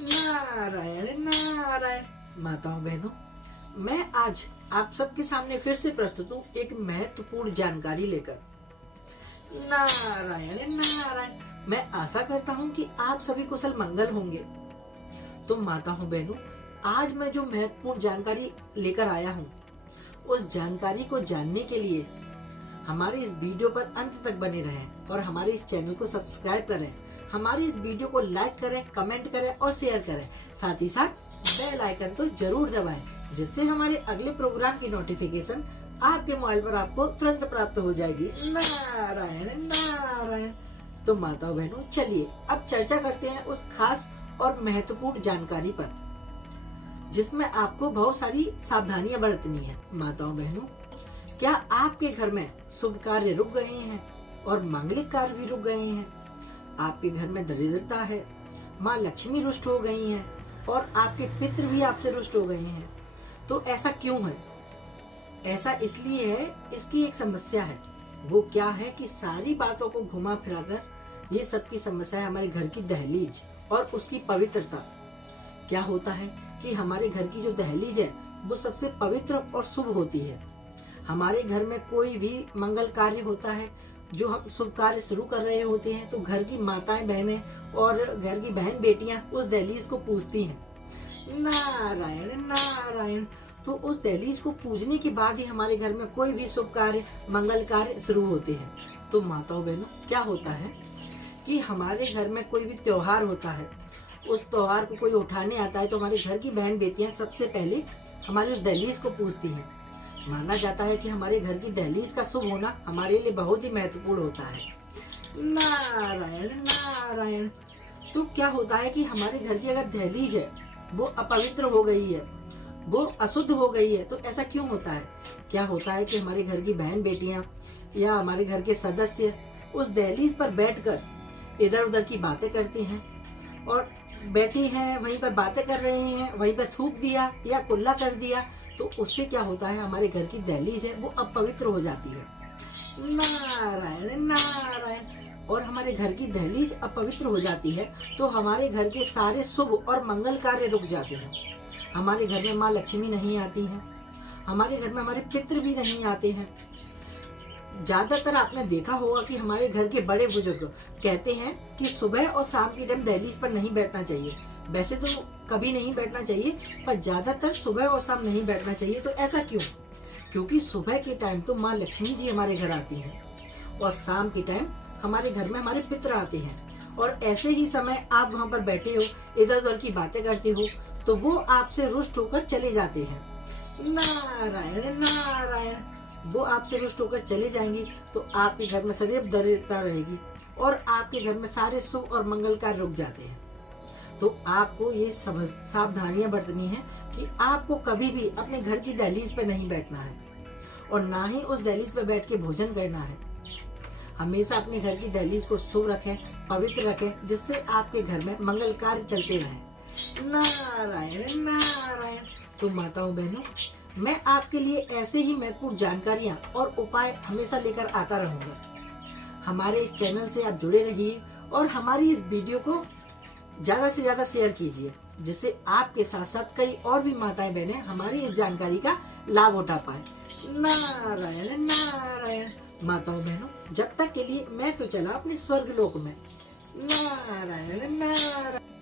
नारायण नारायण। माताओं बहनों, मैं आज आप सबके सामने फिर से प्रस्तुत हूँ एक महत्वपूर्ण जानकारी लेकर। नारायण नारायण। मैं आशा करता हूँ कि आप सभी कुशल मंगल होंगे। तो माताओं बहनों, आज मैं जो महत्वपूर्ण जानकारी लेकर आया हूँ, उस जानकारी को जानने के लिए हमारे इस वीडियो पर अंत तक बने रहें और हमारे इस चैनल को सब्सक्राइब करें। हमारी इस वीडियो को लाइक करें, कमेंट करें और शेयर करें। साथ ही साथ बेल आइकन को जरूर दबाएं, जिससे हमारे अगले प्रोग्राम की नोटिफिकेशन आपके मोबाइल पर आपको तुरंत प्राप्त हो जाएगी। नारायण नारायण। तो माताओं बहनों, चलिए अब चर्चा करते हैं उस खास और महत्वपूर्ण जानकारी पर, जिसमें आपको बहुत सारी सावधानियां बरतनी है। माताओं बहनों, क्या आपके घर में शुभ कार्य रुक गए हैं और मांगलिक कार्य भी रुक गए हैं? आपके घर में दरिद्रता है, माँ लक्ष्मी रुष्ट हो गई हैं और आपके पितृ भी आपसे रुष्ट हो गए हैं। तो ऐसा क्यों है? ऐसा इसलिए है, इसकी एक समस्या है। वो क्या है कि सारी बातों को घुमा फिराकर ये सबकी समस्या है हमारे घर की दहलीज और उसकी पवित्रता। क्या होता है कि हमारे घर की जो दहलीज है वो सबसे पवित्र और शुभ होती है। हमारे घर में कोई भी मंगल कार्य होता है, जो हम शुभ कार्य शुरू कर रहे होते हैं, तो घर की माताएं बहनें और घर की बहन बेटियां उस दहलीज को पूजती हैं। नारायण नारायण। तो उस दहलीज को पूजने के बाद ही हमारे घर में कोई भी शुभ कार्य, मंगल कार्य शुरू होते हैं। तो माताओं बहनों, क्या होता है कि हमारे घर में कोई भी त्योहार होता है, उस त्योहार को कोई उठाने आता है तो हमारे घर की बहन बेटियां सबसे पहले हमारी उस दहलीज को पूजती हैं। माना जाता है कि हमारे घर की दहलीज का शुभ होना हमारे लिए बहुत ही महत्वपूर्ण होता है। नारायण नारायण। तो क्या होता है कि हमारे घर की अगर दहलीज है वो अपवित्र हो गई है, वो अशुद्ध हो गई है, तो ऐसा क्यों होता है? क्या होता है कि हमारे घर की बहन बेटियां या हमारे घर के सदस्य उस दहलीज पर बैठकर इधर उधर की बातें करते हैं और बैठे हैं, वहीं पर बातें कर रहे हैं, वहीं पर थूक दिया या कुल्ला कर दिया, तो उससे क्या होता है, हमारे घर की दहलीज है वो अपवित्र हो जाती है। नारायण नारायण। और हमारे घर की दहलीज अपवित्र हो जाती है तो हमारे घर के सारे शुभ और मंगल कार्य रुक जाते हैं। हमारे घर में माँ लक्ष्मी नहीं आती हैं, हमारे घर में हमारे पितृ भी नहीं आते हैं। ज्यादातर आपने देखा होगा कि हमारे घर के बड़े बुजुर्ग कहते हैं कि सुबह और शाम के टाइम दहलीज पर नहीं बैठना चाहिए। वैसे तो कभी नहीं बैठना चाहिए, पर ज्यादातर सुबह और शाम नहीं बैठना चाहिए। तो ऐसा क्यों? क्योंकि सुबह के टाइम तो माँ लक्ष्मी जी हमारे घर आती हैं और शाम के टाइम हमारे घर में हमारे पितृ आते हैं। और ऐसे ही समय आप वहाँ पर बैठे हो, इधर उधर की बातें करते हो, तो वो आपसे रुष्ट होकर चले जाते हैं। नारायण नारायण। वो आपसे रुष्ट होकर चले जाएंगे तो आपके घर में सदैव दरिद्रता रहेगी और आपके घर में सारे शुभ और मंगल कार्य रुक जाते हैं। तो आपको ये सावधानियां बरतनी है कि आपको कभी भी अपने घर की दहलीज पे नहीं बैठना है और ना ही उस दहलीज पे बैठ के भोजन करना है। हमेशा अपने घर की दहलीज को शुभ रखें, पवित्र रखें, जिससे आपके घर में मंगल कार्य चलते रहें। नारायण नारायण। तो माताओं बहनों, मैं आपके लिए ऐसे ही महत्वपूर्ण जानकारियां और उपाय हमेशा लेकर आता रहूंगा। हमारे इस चैनल से आप जुड़े रहिए और हमारी इस वीडियो को ज्यादा से ज्यादा शेयर कीजिए, जिससे आपके साथ साथ कई और भी माताएं बहनें हमारी इस जानकारी का लाभ उठा पाए। नारायण नारायण। माताओं बहनों, जब तक के लिए मैं तो चला अपने स्वर्ग लोक में। नारायण नारायण।